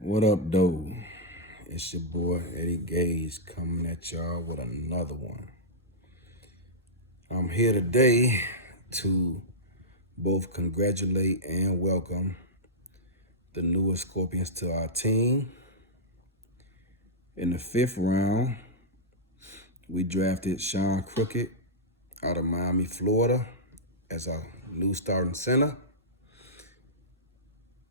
What up, though? It's your boy Eddie Gage coming at y'all with another one. I'm here today to both congratulate and welcome the newest Scorpions to our team. In the 5th round, we drafted Sean Crooked out of Miami, Florida as our new starting center.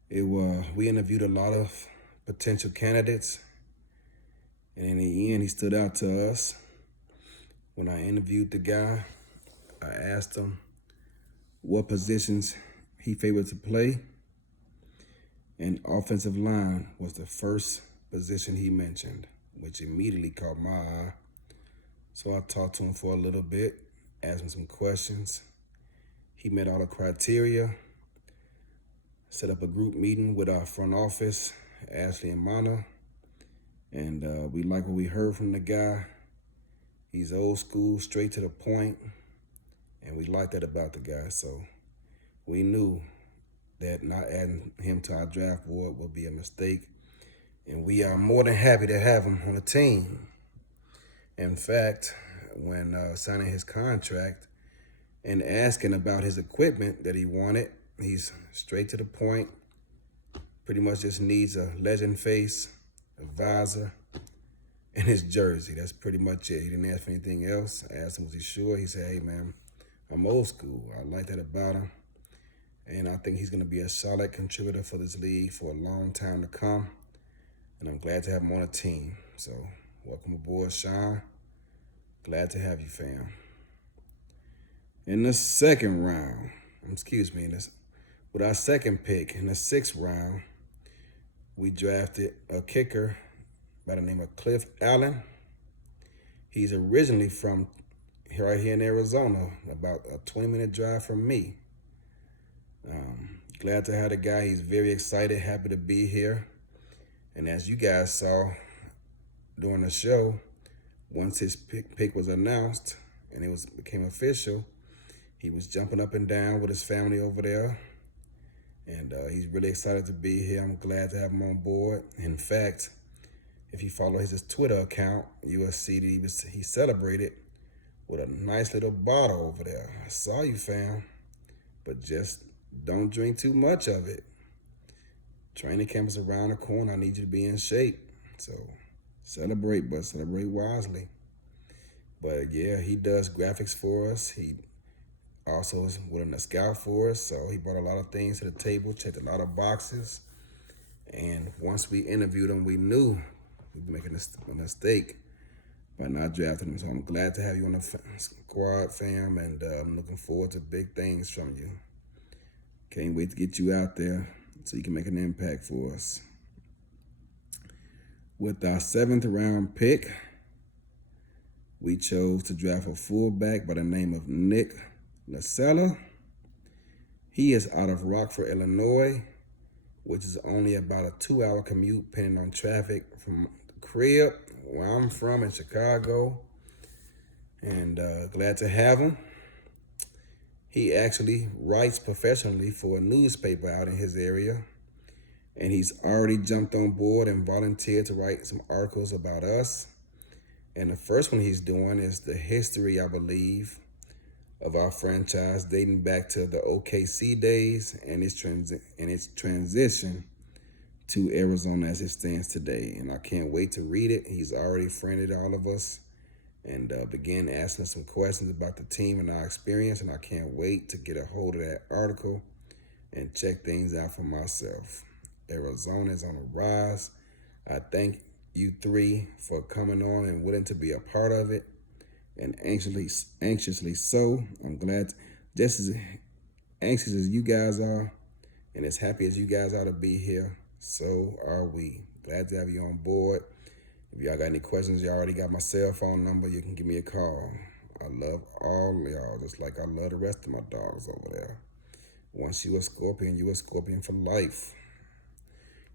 We interviewed a lot of potential candidates, and in the end, he stood out to us. When I interviewed the guy, I asked him what positions he favored to play, and offensive line was the first position he mentioned, which immediately caught my eye. So I talked to him for a little bit, asked him some questions. He met all the criteria, set up a group meeting with our front office, Ashley and Mana, and we like what we heard from the guy. He's old school, straight to the point, and we like that about the guy. So we knew that not adding him to our draft board would be a mistake, and we are more than happy to have him on the team. In fact, when signing his contract and asking about his equipment that he wanted, he's straight to the point. Pretty much just needs a legend face, a visor, and his jersey. That's pretty much it. He didn't ask for anything else. I asked him, was he sure? He said, hey, man, I'm old school. I like that about him. And I think he's going to be a solid contributor for this league for a long time to come. And I'm glad to have him on the team. So welcome aboard, Sean. Glad to have you, fam. In the 2nd round, with our second pick in the 6th round, we drafted a kicker by the name of Cliff Allen. He's originally from right here in Arizona, about a 20-minute drive from me. Glad to have the guy. He's very excited, happy to be here. And as you guys saw during the show, once his pick was announced and became official, he was jumping up and down with his family over there. And he's really excited to be here. I'm glad to have him on board. In fact, if you follow his Twitter account, you will see that he celebrated with a nice little bottle over there. I saw you, fam. But just don't drink too much of it. Training camp is around the corner. I need you to be in shape. So celebrate, but celebrate wisely. But yeah, he does graphics for us. He also is willing to scout for us. So he brought a lot of things to the table, checked a lot of boxes. And once we interviewed him, we knew we'd be making a mistake by not drafting him. So I'm glad to have you on the squad, fam, and I'm looking forward to big things from you. Can't wait to get you out there so you can make an impact for us. With our 7th round pick, we chose to draft a fullback by the name of Nick Lasella. He is out of Rockford, Illinois, which is only about a 2-hour commute depending on traffic from the crib where I'm from in Chicago. And glad to have him. He actually writes professionally for a newspaper out in his area. And he's already jumped on board and volunteered to write some articles about us. And the first one he's doing is the history, I believe, of our franchise dating back to the OKC days and its transition to Arizona as it stands today. And I can't wait to read it. He's already friended all of us and began asking some questions about the team and our experience. And I can't wait to get a hold of that article and check things out for myself. Arizona is on a rise. I thank you three for coming on and willing to be a part of it, and anxiously so. I'm glad, just as anxious as you guys are and as happy as you guys are to be here, so are we. Glad to have you on board. If y'all got any questions, you already got my cell phone number. You can give me a call. I love all y'all, just like I love the rest of my dogs over there. Once you a Scorpion, you a Scorpion for life.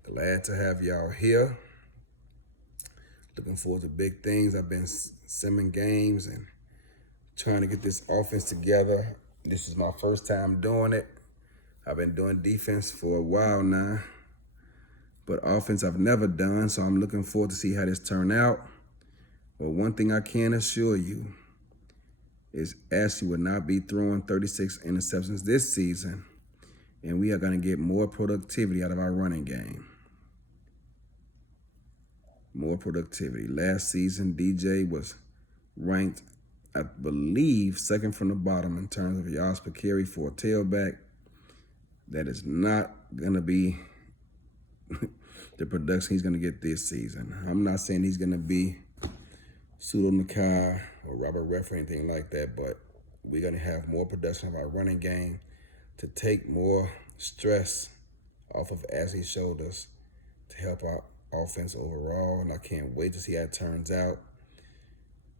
Glad to have y'all here. Looking forward to big things. I've been simming games and trying to get this offense together. This is my first time doing it. I've been doing defense for a while now, But offense I've never done, so I'm looking forward to see how this turn out. But one thing I can assure you is Ashley will not be throwing 36 interceptions this season, and we are going to get more productivity out of our running game. More productivity. Last season, DJ was ranked, I believe, second from the bottom in terms of yards per carry for a tailback. That is not going to be the production he's going to get this season. I'm not saying he's going to be Pseudo Nakai or Robert Redford or anything like that, but we're going to have more production of our running game to take more stress off of Ashley's shoulders to help our offense overall, and I can't wait to see how it turns out.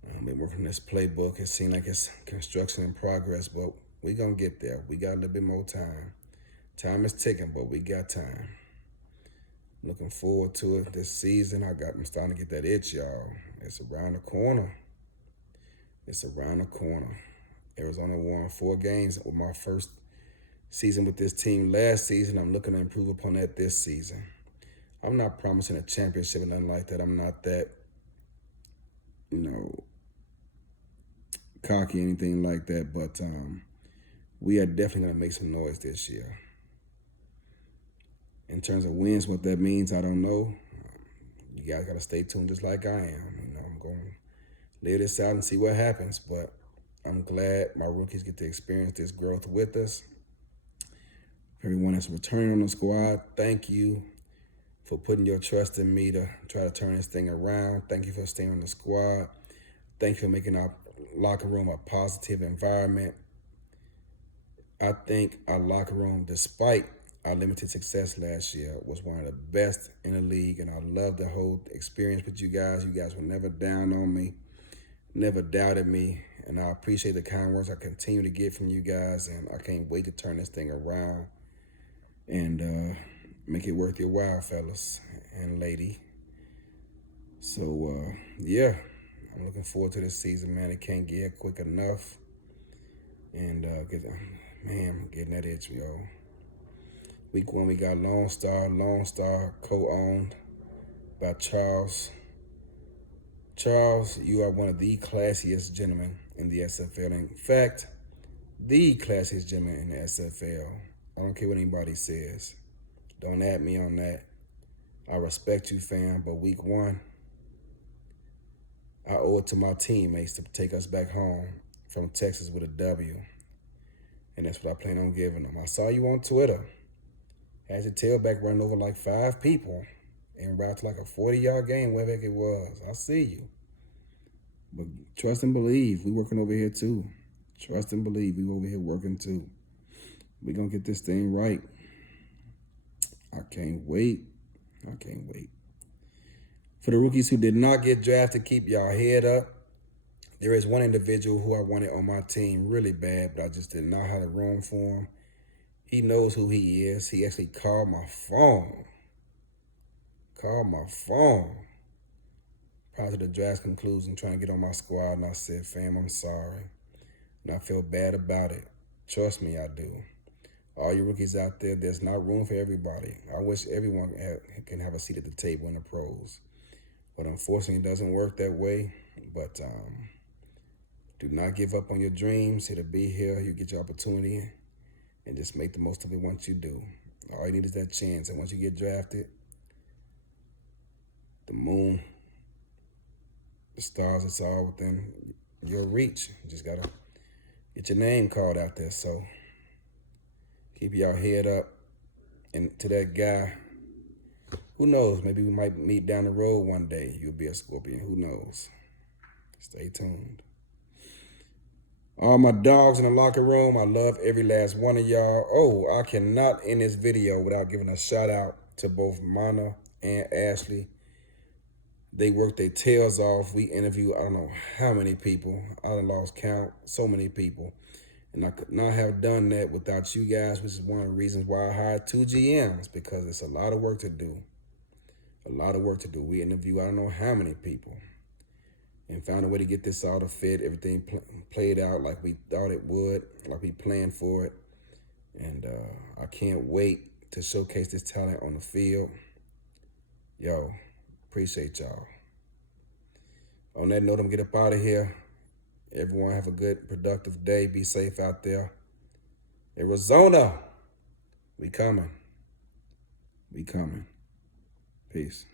I've been working on this playbook. It seems like it's construction in progress, but we're going to get there. We got a little bit more time. Time is ticking, but we got time. Looking forward to it this season. I'm starting to get that itch, y'all. It's around the corner. It's around the corner. Arizona won 4 games with my first season with this team last season. I'm looking to improve upon that this season. I'm not promising a championship or nothing like that. I'm not that, cocky or anything like that. But we are definitely going to make some noise this year. In terms of wins, what that means, I don't know. You guys got to stay tuned just like I am. I'm going to live this out and see what happens. But I'm glad my rookies get to experience this growth with us. Everyone that's returning on the squad, thank you for putting your trust in me to try to turn this thing around. Thank you for staying on the squad. Thank you for making our locker room a positive environment. I think our locker room, despite our limited success last year, was one of the best in the league, and I love the whole experience with you guys. You guys were never down on me, never doubted me, and I appreciate the kind words I continue to get from you guys, and I can't wait to turn this thing around and make it worth your while, fellas and lady. So, yeah, I'm looking forward to this season, man. It can't get here quick enough, and I'm getting that itch, yo. Week 1, we got Lone Star, co-owned by Charles. Charles, you are one of the classiest gentlemen in the SFL. In fact, the classiest gentleman in the SFL. I don't care what anybody says. Don't add me on that. I respect you, fam, but week 1, I owe it to my teammates to take us back home from Texas with a W. And that's what I plan on giving them. I saw you on Twitter. Had your tailback running over like 5 people en route to like a 40-yard game, wherever it was. I see you. But trust and believe, we working over here too. Trust and believe, we over here working too. We gonna get this thing right. I can't wait. For the rookies who did not get drafted, keep y'all head up. There is one individual who I wanted on my team really bad, but I just did not have the room for him. He knows who he is. He actually called my phone. Prior to the draft conclusion, trying to get on my squad, and I said, fam, I'm sorry. And I feel bad about it. Trust me, I do. All you rookies out there, there's not room for everybody. I wish everyone can have a seat at the table in the pros. But unfortunately, it doesn't work that way. But do not give up on your dreams. It'll be here. You get your opportunity. And just make the most of it once you do. All you need is that chance. And once you get drafted, the moon, the stars, it's all within your reach. You just got to get your name called out there. So keep y'all head up. And to that guy, who knows? Maybe we might meet down the road one day. You'll be a Scorpion. Who knows? Stay tuned. All my dogs in the locker room, I love every last one of y'all. Oh, I cannot end this video without giving a shout out to both Mana and Ashley. They worked their tails off. We interviewed, I don't know how many people. I done lost count, so many people. And I could not have done that without you guys, which is one of the reasons why I hired 2 GMs, because it's a lot of work to do. We interviewed, I don't know how many people. And found a way to get this all to fit. Everything played out like we thought it would, like we planned for it. And I can't wait to showcase this talent on the field. Yo, appreciate y'all. On that note, I'm gonna get up out of here. Everyone have a good, productive day. Be safe out there. Arizona, we coming. We coming. Peace.